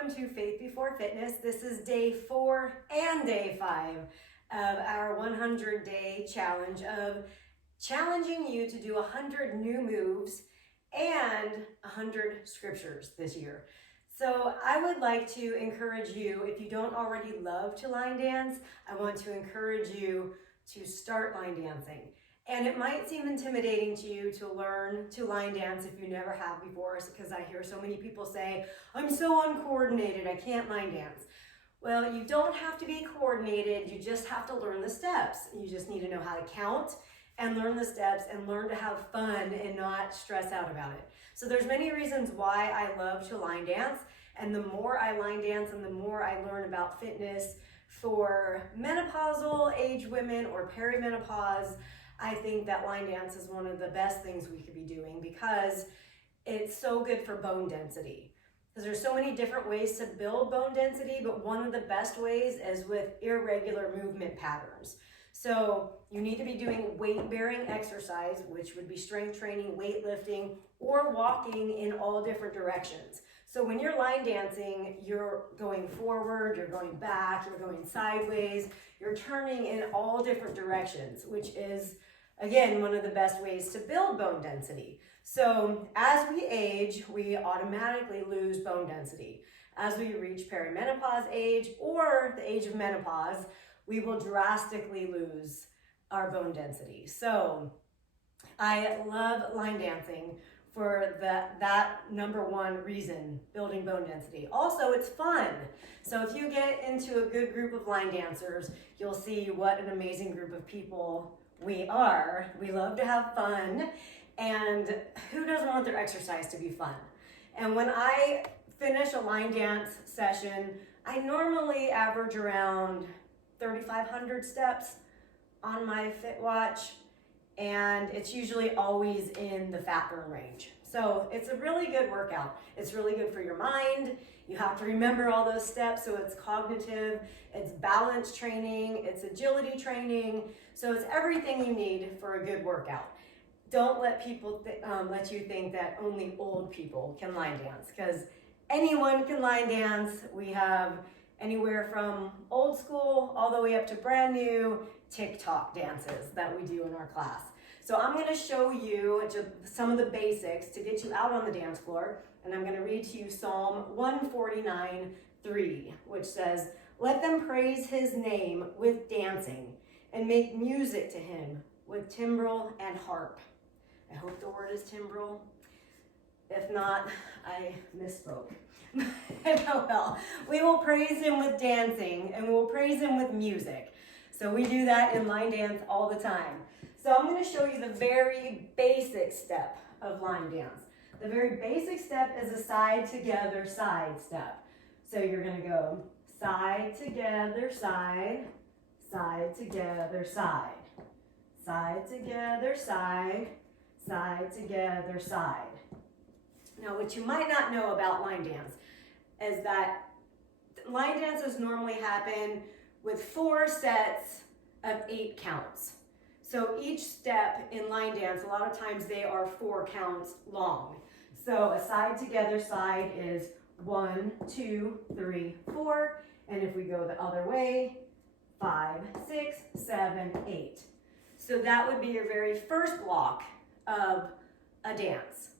welcome to Faith Before Fitness. This is day 4 and day 5 of our 100-day challenge of challenging you to do 100 new moves and 100 scriptures this year. So I would like to encourage you, if you don't already love to line dance, I want to encourage you to start line dancing. And it might seem intimidating to you to learn to line dance if you never have before, because I hear so many people say, I'm so uncoordinated, I can't line dance. Well, you don't have to be coordinated, you just have to learn the steps. You just need to know how to count and learn the steps and learn to have fun and not stress out about it. So there's many reasons why I love to line dance, and the more I line dance and the more I learn about fitness for menopausal age women or perimenopause, I think that line dance is one of the best things we could be doing because it's so good for bone density. Because there's so many different ways to build bone density, but one of the best ways is with irregular movement patterns. So you need to be doing weight-bearing exercise, which would be strength training, weightlifting, or walking in all different directions. So when you're line dancing, you're going forward, you're going back, you're going sideways, you're turning in all different directions, which is, again, one of the best ways to build bone density. So as we age, we automatically lose bone density. As we reach perimenopause age or the age of menopause, we will drastically lose our bone density. So I love line dancing for that number one reason, building bone density. Also, it's fun. So if you get into a good group of line dancers, you'll see what an amazing group of people we are. We love to have fun, and who doesn't want their exercise to be fun? And when I finish a line dance session, I normally average around 3,500 steps on my Fit Watch, and it's usually always in the fat burn range. So it's a really good workout. It's really good for your mind. You have to remember all those steps, so it's cognitive, it's balance training, it's agility training, so it's everything you need for a good workout. Don't let people let you think that only old people can line dance, because anyone can line dance. We have anywhere from old school all the way up to brand new TikTok dances that we do in our class. So I'm going to show you some of the basics to get you out on the dance floor, and I'm going to read to you Psalm 149:3, which says, "Let them praise his name with dancing and make music to him with timbrel and harp." I hope the word is timbrel. If not, I misspoke. Oh well, we will praise him with dancing and we will praise him with music. So we do that in line dance all the time. So I'm going to show you the very basic step of line dance. The very basic step is a side together side step. So you're going to go side together side, side together side, side together side, side together side. Now, what you might not know about line dance is that line dances normally happen with 4 sets of 8 counts. So each step in line dance, a lot of times they are 4 counts long. So a side together side is 1, 2, 3, 4. And if we go the other way, 5, 6, 7, 8. So that would be your very first block of a dance.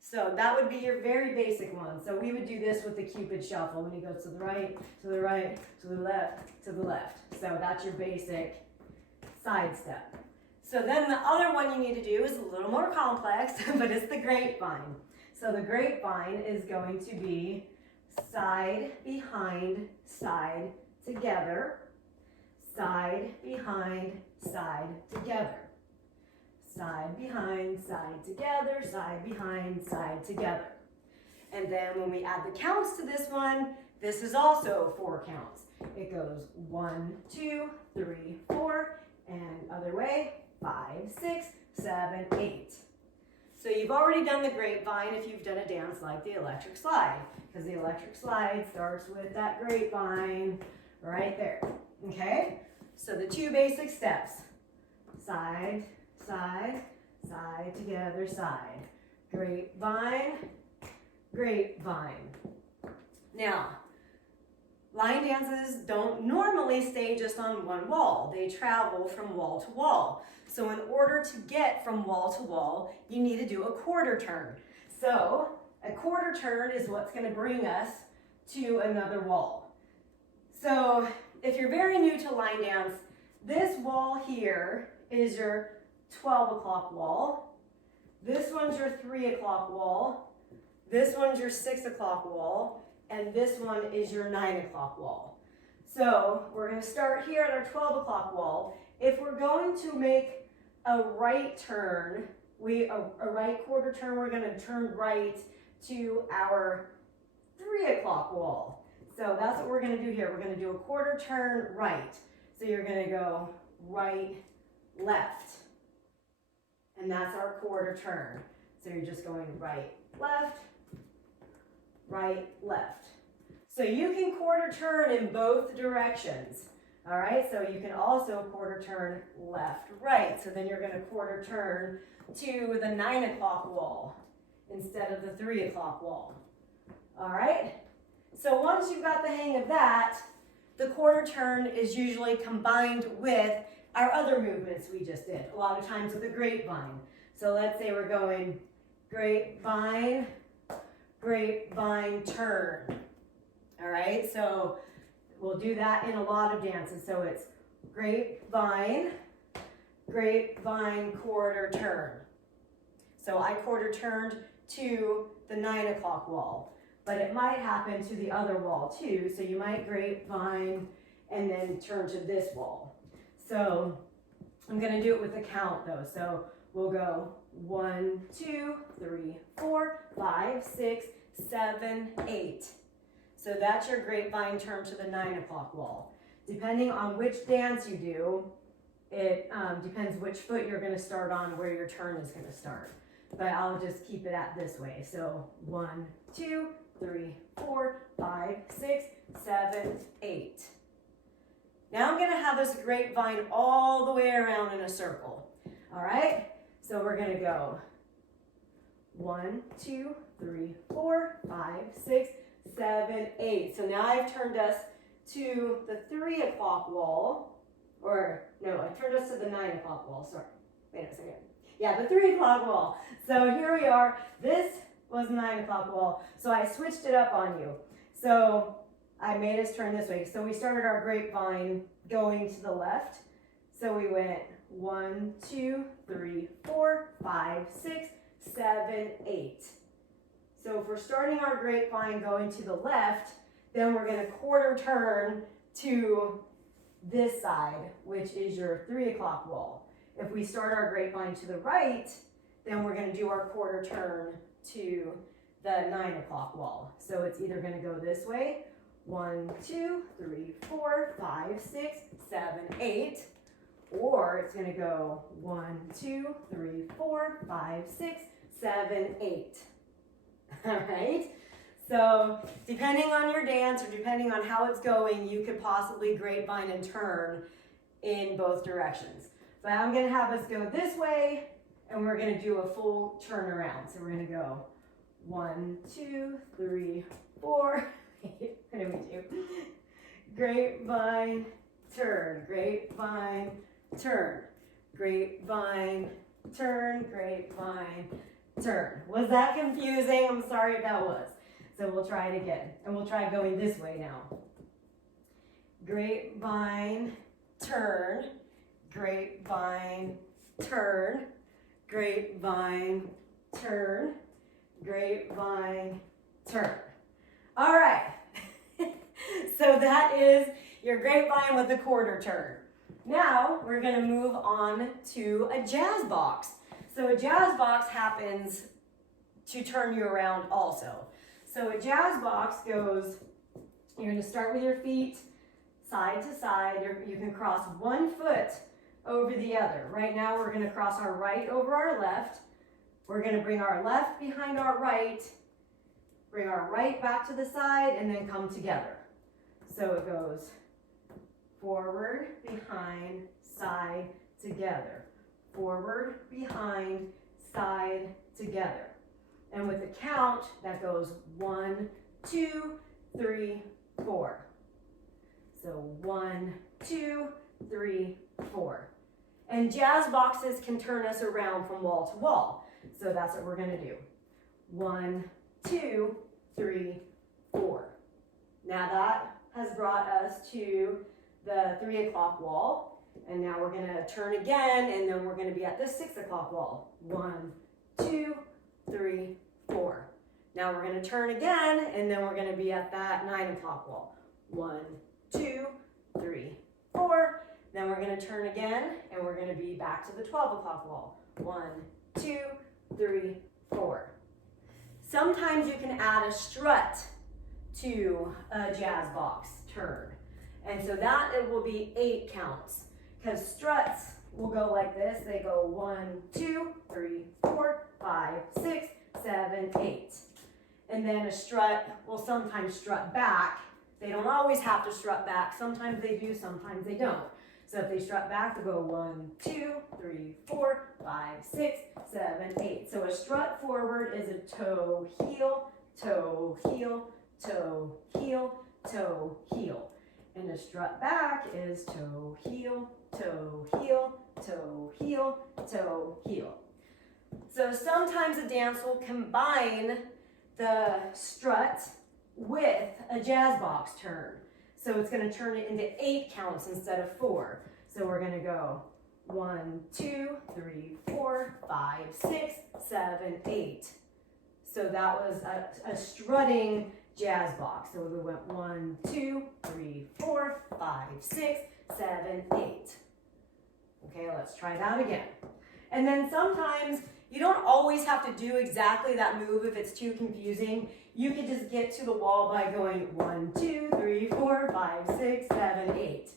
So that would be your very basic one. So we would do this with the Cupid shuffle when he goes to the right, to the right, to the left, to the left. So that's your basic side step. So then the other one you need to do is a little more complex, but it's the grapevine. So the grapevine is going to be side behind side together, side behind side together. Side behind, side together, side behind, side together. And then when we add the counts to this one, this is also 4 counts. It goes 1, 2, 3, 4, and other way, 5, 6, 7, 8. So you've already done the grapevine if you've done a dance like the electric slide, because the electric slide starts with that grapevine right there. Okay? So the 2 basic steps, side, side, side together, side. Grapevine, grapevine. Now, line dances don't normally stay just on one wall. They travel from wall to wall. So in order to get from wall to wall, you need to do a quarter turn. So a quarter turn is what's going to bring us to another wall. So if you're very new to line dance, this wall here is your 12 o'clock wall. This one's your 3 o'clock wall. This one's your 6 o'clock wall. And this one is your 9 o'clock wall. So we're going to start here at our 12 o'clock wall. If we're going to make a right turn, a right quarter turn, we're going to turn right to our 3 o'clock wall. So that's what we're going to do here. We're going to do a quarter turn right. So you're going to go right, left. And that's our quarter turn. So you're just going right, left, right, left. So you can quarter turn in both directions. All right, so you can also quarter turn left, right. So then you're going to quarter turn to the 9 o'clock wall instead of the 3 o'clock wall. All right, so once you've got the hang of that, the quarter turn is usually combined with our other movements we just did, a lot of times with a grapevine. So let's say we're going grapevine, grapevine, turn. All right, so we'll do that in a lot of dances. So it's grapevine, grapevine, quarter turn. So I quarter turned to the 9 o'clock wall, but it might happen to the other wall too. So you might grapevine and then turn to this wall. So I'm going to do it with a count though. So we'll go 1, 2, 3, 4, 5, 6, 7, 8. So that's your grapevine turn to the 9 o'clock wall. Depending on which dance you do, it depends which foot you're going to start on, where your turn is going to start. But I'll just keep it at this way. So 1, 2, 3, 4, 5, 6, 7, 8. Now I'm going to have this grapevine all the way around in a circle. All right? So we're going to go 1, 2, 3, 4, 5, 6, 7, 8. So now I've turned us to the 3 o'clock wall. Or, no, I turned us to the 9 o'clock wall. Sorry. Wait a second. Yeah, the 3 o'clock wall. So here we are. This was 9 o'clock wall. So I switched it up on you. So I made us turn this way. So we started our grapevine going to the left. So we went 1, 2, 3, 4, 5, 6, 7, 8. So if we're starting our grapevine going to the left, then we're going to quarter turn to this side, which is your 3 o'clock wall. If we start our grapevine to the right, then we're going to do our quarter turn to the 9 o'clock wall. So it's either going to go this way, 1, 2, 3, 4, 5, 6, 7, 8, or it's going to go 1, 2, 3, 4, 5, 6, 7, 8. All right. So depending on your dance or depending on how it's going, you could possibly grapevine and turn in both directions. But I'm going to have us go this way, and we're going to do a full turnaround. So we're going to go 1, 2, 3, 4. What do we do? Grapevine, turn, grapevine, turn, grapevine, turn, grapevine, turn. Was that confusing? I'm sorry if that was. So we'll try it again. And we'll try going this way now. Grapevine, turn, grapevine, turn, grapevine, turn, grapevine, turn. All right. So that is your grapevine with the quarter turn. Now we're going to move on to a jazz box. So a jazz box happens to turn you around also. So a jazz box goes, you're going to start with your feet side to side. You can cross one foot over the other. Right now we're going to cross our right over our left. We're going to bring our left behind our right, bring our right back to the side, and then come together. So it goes forward, behind, side, together. Forward, behind, side, together. And with the count, that goes 1, 2, 3, 4. So 1, 2, 3, 4. And jazz boxes can turn us around from wall to wall. So that's what we're going to do. 1, 2, 3, 4. Now that has brought us to the 3 o'clock wall. And now we're going to turn again, and then we're going to be at the 6 o'clock wall. 1, 2, 3, 4. Now we're going to turn again, and then we're going to be at that 9 o'clock wall. 1, 2, 3, 4. Then we're going to turn again, and we're going to be back to the 12 o'clock wall. 1, 2, 3, 4. Sometimes you can add a strut to a jazz box turn. And so that it will be 8 counts. Because struts will go like this. They go 1, 2, 3, 4, 5, 6, 7, 8. And then a strut will sometimes strut back. They don't always have to strut back. Sometimes they do, sometimes they don't. So if they strut back, they'll go 1, 2, 3, 4, 5, 6, 7, 8. So a strut forward is a toe, heel, toe, heel, toe, heel, toe, heel. And a strut back is toe, heel, toe, heel, toe, heel, toe, heel. So sometimes a dance will combine the strut with a jazz box turn. So it's going to turn it into 8 counts instead of 4. So we're going to go 1, 2, 3, 4, 5, 6, 7, 8. So that was a strutting jazz box. So we went 1, 2, 3, 4, 5, 6, 7, 8. Okay, let's try that again. And then sometimes you don't always have to do exactly that move if it's too confusing. You could just get to the wall by going 1, 2, 3, 4, 5, 6, 7, 8.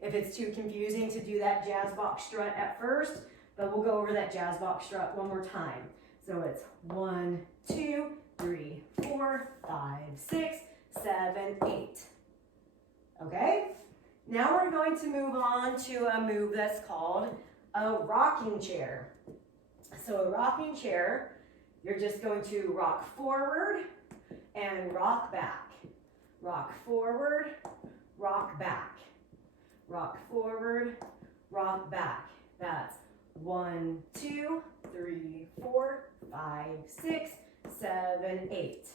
If it's too confusing to do that jazz box strut at first, but we'll go over that jazz box strut one more time. So it's 1, 2, 3, 4, 5, 6, 7, 8. Okay? Now we're going to move on to a move that's called a rocking chair. So a rocking chair, you're just going to rock forward and rock back. Rock forward, rock back. Rock forward, rock back. That's 1, 2, 3, 4, 5, 6, 7, 8.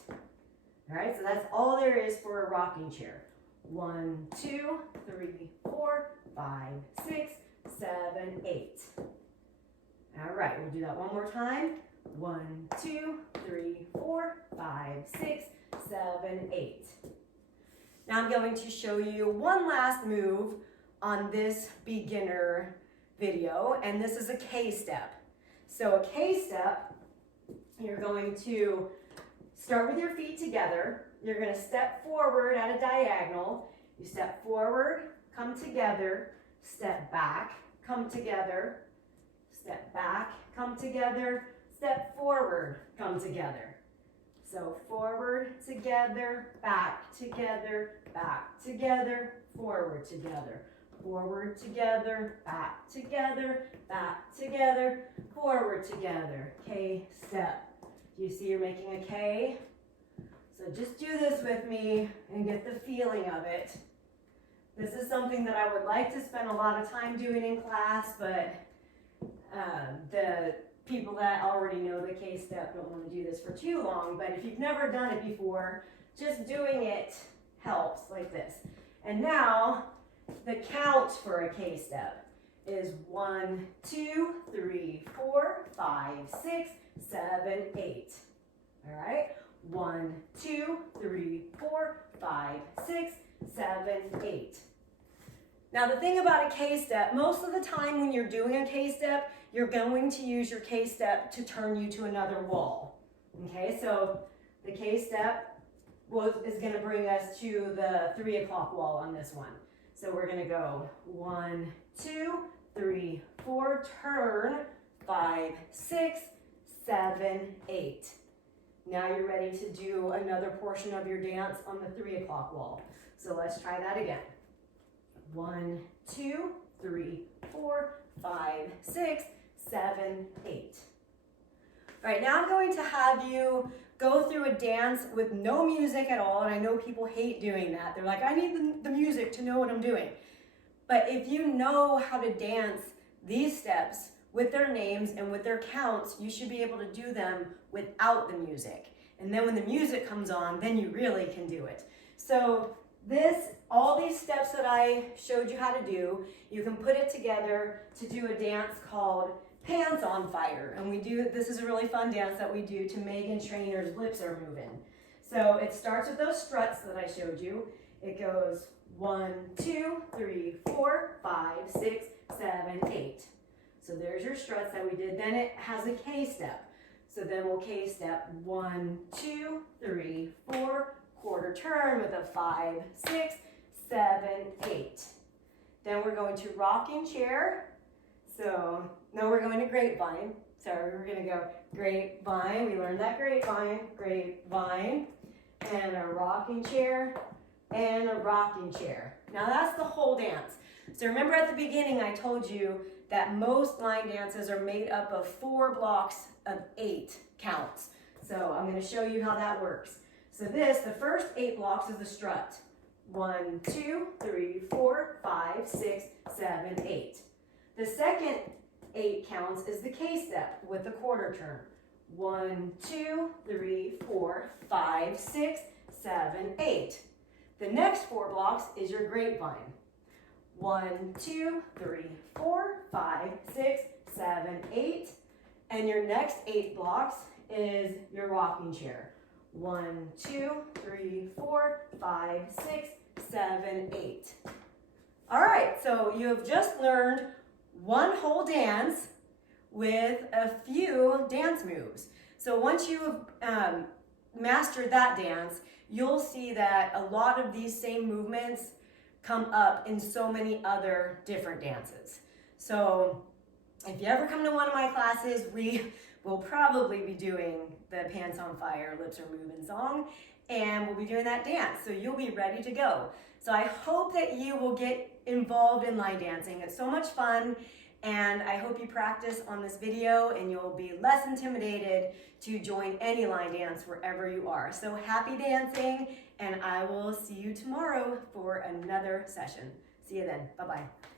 All right, so that's all there is for a rocking chair. 1, 2, 3, 4, 5, 6, 7, 8. All right, we'll do that one more time. 1, 2, 3, 4, 5, 6, 7, 8. Now I'm going to show you one last move on this beginner video, and this is a K-step. So a K-step, you're going to start with your feet together. You're going to step forward at a diagonal. You step forward, come together, step back, come together, step back, come together, step forward, come together. So forward together, back together, back together, forward together. Forward together, back together, forward together. K step. Do you see you're making a K? So just do this with me and get the feeling of it. This is something that I would like to spend a lot of time doing in class, but the people that already know the K step don't want to do this for too long. But if you've never done it before, just doing it helps like this. And now, the count for a K-step is 1, 2, 3, 4, 5, 6, 7, 8. All right? 1, 2, 3, 4, 5, 6, 7, 8. Now the thing about a K-step, most of the time when you're doing a K-step, you're going to use your K-step to turn you to another wall. Okay, so the K-step is going to bring us to the 3 o'clock wall on this one. So we're going to go 1, 2, 3, 4, turn, 5, 6, 7, 8. Now you're ready to do another portion of your dance on the 3 o'clock wall. So let's try that again. 1, 2, 3, 4, 5, 6, 7, 8. All right, now I'm going to have you go through a dance with no music at all, and I know people hate doing that. They're like, I need the music to know what I'm doing. But if you know how to dance these steps with their names and with their counts, you should be able to do them without the music. And then when the music comes on, then you really can do it. So all these steps that I showed you how to do, you can put it together to do a dance called Pants on Fire. And this is a really fun dance that we do to Megan Trainor's Lips Are Moving. So it starts with those struts that I showed you. It goes 1, 2, 3, 4, 5, 6, 7, 8. So there's your struts that we did. Then it has a K step. So then we'll K step 1, 2, 3, 4, quarter turn with a 5, 6, 7, 8. Then we're going to rocking chair. So now we're going to grapevine. Sorry, we're going to go grapevine. We learned that grapevine, grapevine, and a rocking chair, and a rocking chair. Now that's the whole dance. So remember at the beginning I told you that most line dances are made up of 4 blocks of 8 counts. So I'm going to show you how that works. So the first 8 blocks is the strut. 1, 2, 3, 4, 5, 6, 7, 8. The second 8 counts is the K step with the quarter turn. 1, 2, 3, 4, 5, 6, 7, 8. The next 4 blocks is your grapevine. 1, 2, 3, 4, 5, 6, 7, 8. And your next 8 blocks is your rocking chair. 1, 2, 3, 4, 5, 6, 7, 8. All right, so you have just learned one whole dance with a few dance moves. So once you have mastered that dance, you'll see that a lot of these same movements come up in so many other different dances. So if you ever come to one of my classes, we will probably be doing the Pants on Fire, Lips Are Moving song, and we'll be doing that dance. So you'll be ready to go. So I hope that you will get involved in line dancing. It's so much fun, and I hope you practice on this video and you'll be less intimidated to join any line dance wherever you are. So happy dancing, and I will see you tomorrow for another session. See you then. Bye-bye.